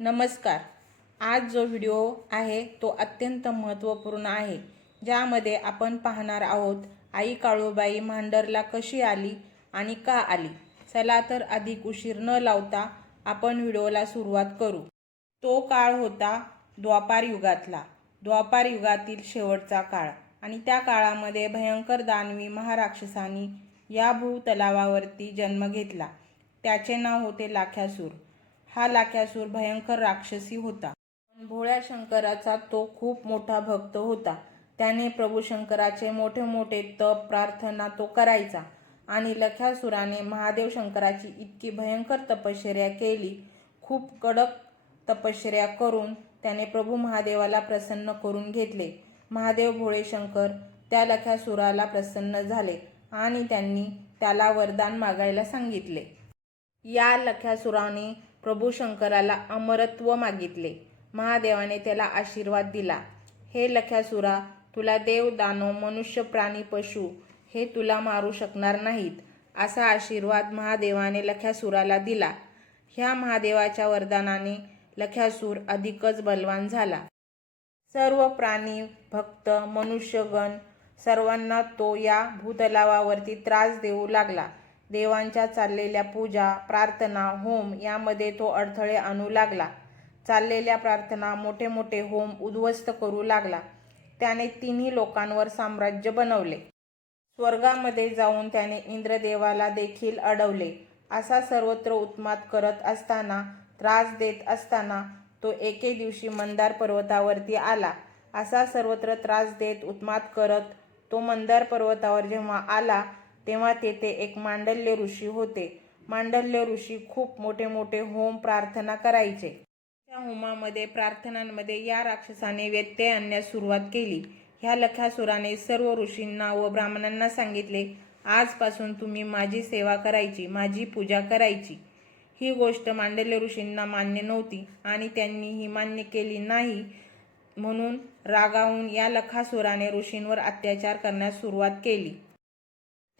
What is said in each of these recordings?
नमस्कार. आज जो व्हिडिओ आहे तो अत्यंत महत्त्वपूर्ण आहे. ज्यामध्ये आपण पाहणार आहोत आई काळूबाई मांडरला कशी आली आणि का आली? चला तर अधिक उशीर न लावता आपण व्हिडिओला सुरुवात करू. तो काळ होता द्वापार युगातला. द्वापार युगातील शेवटचा काळ. आणि त्या काळामध्ये भयंकर दानवी महाराक्षसांनी या भूतलावावरती जन्म घेतला. त्याचे नाव होते लाख्यासूर. हा लाख्यासूर भयंकर राक्षसी होता. भोळ्या शंकराचा तो खूप मोठा भक्त होता. त्याने प्रभू शंकराचे मोठे मोठे तप प्रार्थना तो करायचा. आणि लख्यासुराने महादेव शंकराची इतकी भयंकर तपश्चर्या केली. खूप कडक तपश्चर्या करून त्याने प्रभू महादेवाला प्रसन्न करून घेतले. महादेव भोळे शंकर त्या लख्यासुराला प्रसन्न झाले आणि त्यांनी त्याला वरदान मागायला सांगितले. या लख्यासुराने प्रभू शंकराला अमरत्व मागितले. महादेवाने त्याला आशीर्वाद दिला. हे लख्यासुरा तुला देव दानव मनुष्य प्राणी पशु हे तुला मारू शकणार नाहीत असा आशीर्वाद महादेवाने लख्यासुराला दिला. ह्या महादेवाच्या वरदानाने लख्यासूर अधिकच बलवान झाला. सर्व प्राणी भक्त मनुष्यगण सर्वांना तो या भूतलावावरती त्रास देऊ लागला. देवांच्या चाललेल्या पूजा प्रार्थना होम यामध्ये तो अडथळे आणू लागला. चाललेल्या प्रार्थना मोठे मोठे होम उद्ध्वस्त करू लागला. त्याने तिन्ही लोकांवर साम्राज्य बनवले. स्वर्गामध्ये जाऊन त्याने इंद्रदेवाला देखील अडवले. असा सर्वत्र उत्मात करत असताना त्रास देत असताना तो एके दिवशी मंदार पर्वतावरती आला. असा सर्वत्र त्रास देत उत्मात करत तो मंदार पर्वतावर जेव्हा आला तेव्हा तेथे एक मांडल्य ऋषी होते. मांडल्य ऋषी खूप मोठे मोठे होम प्रार्थना करायचे. त्या होमामध्ये प्रार्थनांमध्ये या राक्षसाने व्यत्यय आणण्यास सुरुवात केली. ह्या लखासुराने सर्व ऋषींना व ब्राह्मणांना सांगितले आजपासून तुम्ही माझी सेवा करायची माझी पूजा करायची. ही गोष्ट मांडल्य ऋषींना मान्य नव्हती आणि त्यांनी ही मान्य केली नाही म्हणून रागावून या लखासुराने ऋषींवर अत्याचार करण्यास सुरुवात केली.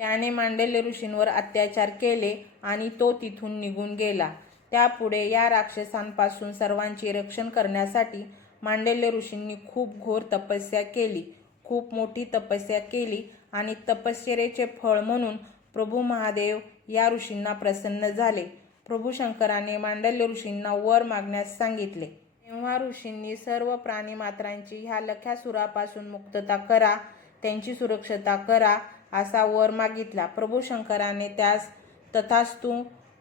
त्याने मांडल्य ऋषींवर अत्याचार केले आणि तो तिथून निघून गेला. त्यापुढे या राक्षसांपासून सर्वांचे रक्षण करण्यासाठी मांडल्य ऋषींनी खूप घोर तपस्या केली खूप मोठी तपस्या केली आणि तपश्चरेचे फळ म्हणून प्रभू महादेव या ऋषींना प्रसन्न झाले. प्रभू शंकराने मांडल्य ऋषींना वर मागण्यास सांगितले. तेव्हा ऋषींनी सर्व प्राणीमात्रांची ह्या लख्यासुरापासून मुक्तता करा त्यांची सुरक्षता करा असा वर मागितला. प्रभू शंकराने त्यास तथास्तु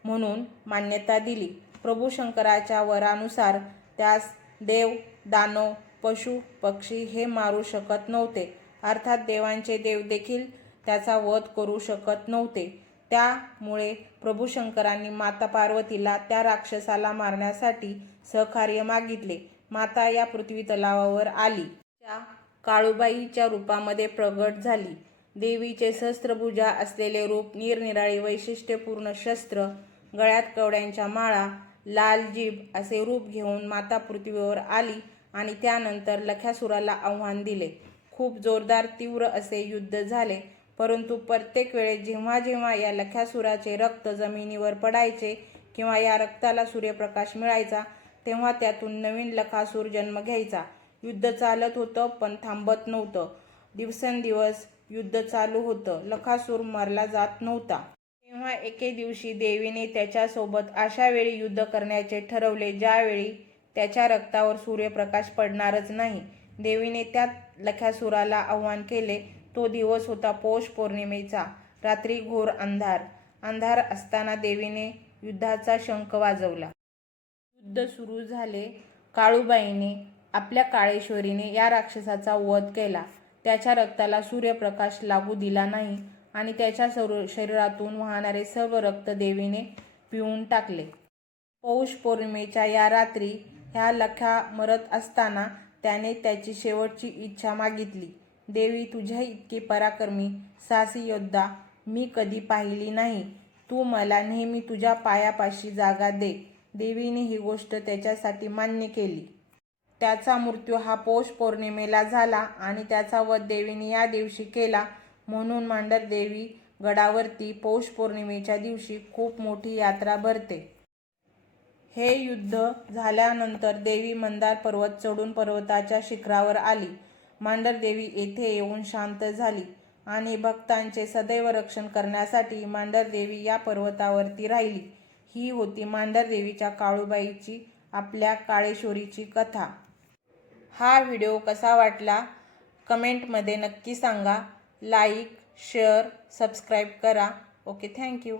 म्हणून मान्यता दिली. प्रभू शंकराच्या वरानुसार त्यास देव दानव पशु पक्षी हे मारू शकत नव्हते. अर्थात देवांचे देव देखील त्याचा वध करू शकत नव्हते. त्यामुळे प्रभू शंकरांनी माता पार्वतीला त्या राक्षसाला मारण्यासाठी सहकार्य मागितले. माता या पृथ्वी तलावावर आली. त्या काळूबाईच्या रूपामध्ये प्रगट झाली. देवीचे शस्त्रभुजा असलेले रूप निरनिराळी वैशिष्ट्यपूर्ण शस्त्र गळ्यात कवड्यांच्या माळा लाल जीभ असे रूप घेऊन माता पृथ्वीवर आली आणि त्यानंतर लख्यासुराला आव्हान दिले. खूप जोरदार तीव्र असे युद्ध झाले परंतु प्रत्येक वेळेस जेव्हा जेव्हा या लख्यासुराचे रक्त जमिनीवर पडायचे किंवा या रक्ताला सूर्यप्रकाश मिळायचा तेव्हा त्यातून नवीन लखासूर जन्म घ्यायचा. युद्ध चालत होतं पण थांबत नव्हतं. दिवसेंदिवस युद्ध चालू होतं. लखासूर मारला जात नव्हता. तेव्हा एके दिवशी देवीने त्याच्यासोबत अशा वेळी युद्ध करण्याचे ठरवले ज्यावेळी त्याच्या रक्तावर सूर्यप्रकाश पडणारच नाही. देवीने त्या लखासुराला आव्हान केले. तो दिवस होता पौष पौर्णिमेचा. रात्री घोर अंधार. अंधार असताना देवीने युद्धाचा शंख वाजवला. युद्ध सुरू झाले. काळूबाईने आपल्या काळेश्वरीने या राक्षसाचा वध केला. त्याच्या रक्ताला सूर्यप्रकाश लागू दिला नाही आणि त्याच्या सर्व शरीरातून वाहणारे सर्व रक्त देवीने पिऊन टाकले. पौष पौर्णिमेच्या या रात्री ह्या लख्या मरत असताना त्याने त्याची शेवटची इच्छा मागितली. देवी तुझ्या इतकी पराक्रमी साहसी योद्धा मी कधी पाहिली नाही. तू मला नेहमी तुझ्या पायापाशी जागा दे. देवीने ही गोष्ट त्याच्यासाठी मान्य केली. त्याचा मृत्यू हा पौष पौर्णिमेला झाला आणि त्याचा वध देवीने या दिवशी केला. म्हणून मांडर देवी गडावरती पौष पौर्णिमेच्या दिवशी खूप मोठी यात्रा भरते. हे युद्ध झाल्यानंतर देवी मंदार पर्वत चढून पर्वताच्या शिखरावर आली. मांडरदेवी येथे येऊन शांत झाली आणि भक्तांचे सदैव रक्षण करण्यासाठी मांडरदेवी या पर्वतावरती राहिली. ही होती मांडरदेवीच्या काळूबाईची आपल्या काळेश्वरीची कथा. हा व्हिडिओ कसा वाटला? कमेंटमध्ये नक्की सांगा. लाईक शेअर सबस्क्राईब करा. Okay thank you.